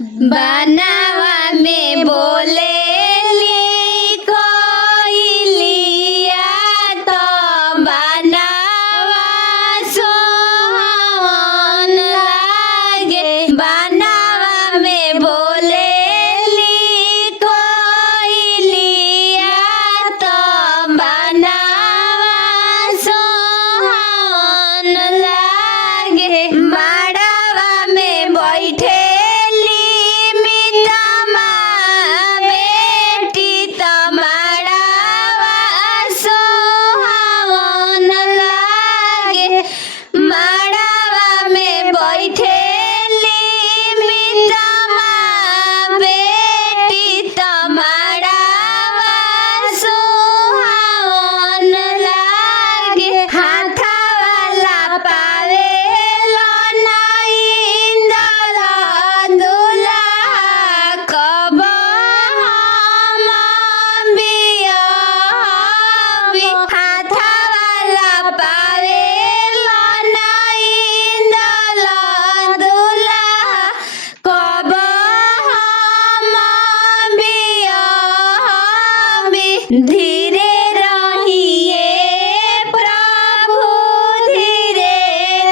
बनावा में बोले कोइलिया तो बनावा सोहन लागे। बनावा में बोले कोइलिया तो बनावा सोहन लागे। माड़वा में बैठे धीरे रहिए प्रभु धीरे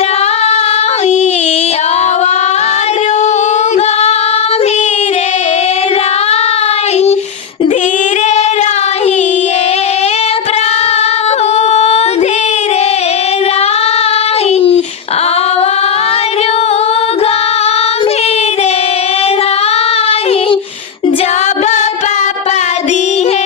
रहिए अवारु गंभीरे रही। धीरे रहिए प्रभु धीरे रही अवारु गंभीरे रही। जब पापा दिहे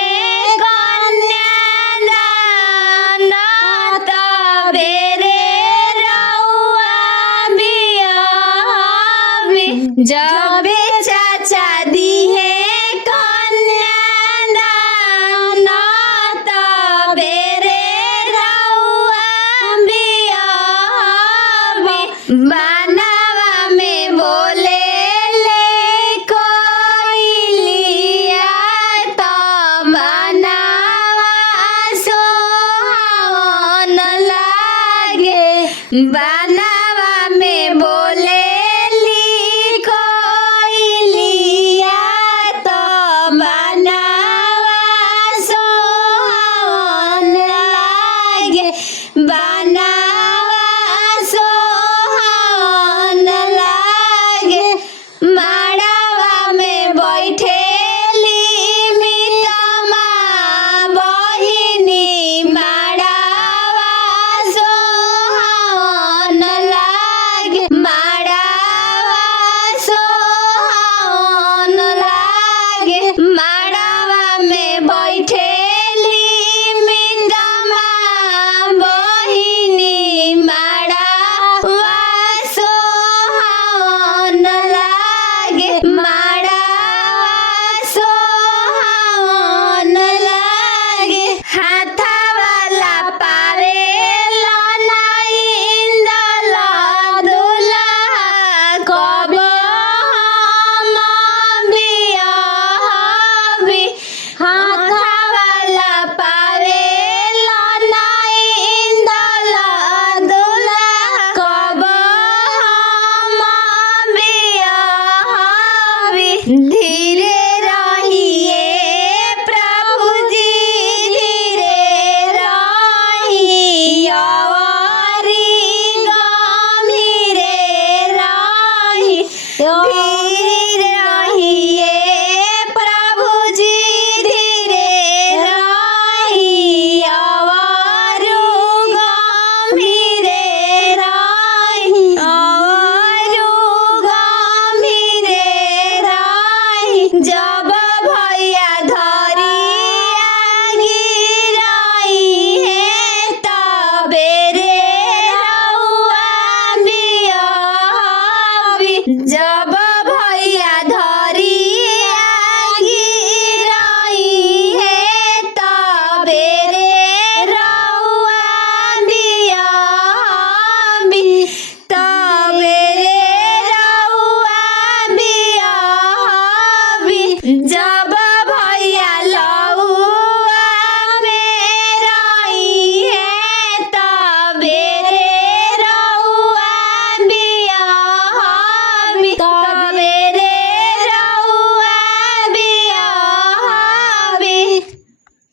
जब चाचा दी है कन्यादान तबेरे रउआ बियाबे। बनावा में बोले कोइलिया तो बनावा सोहन लागे। बनावा में बोले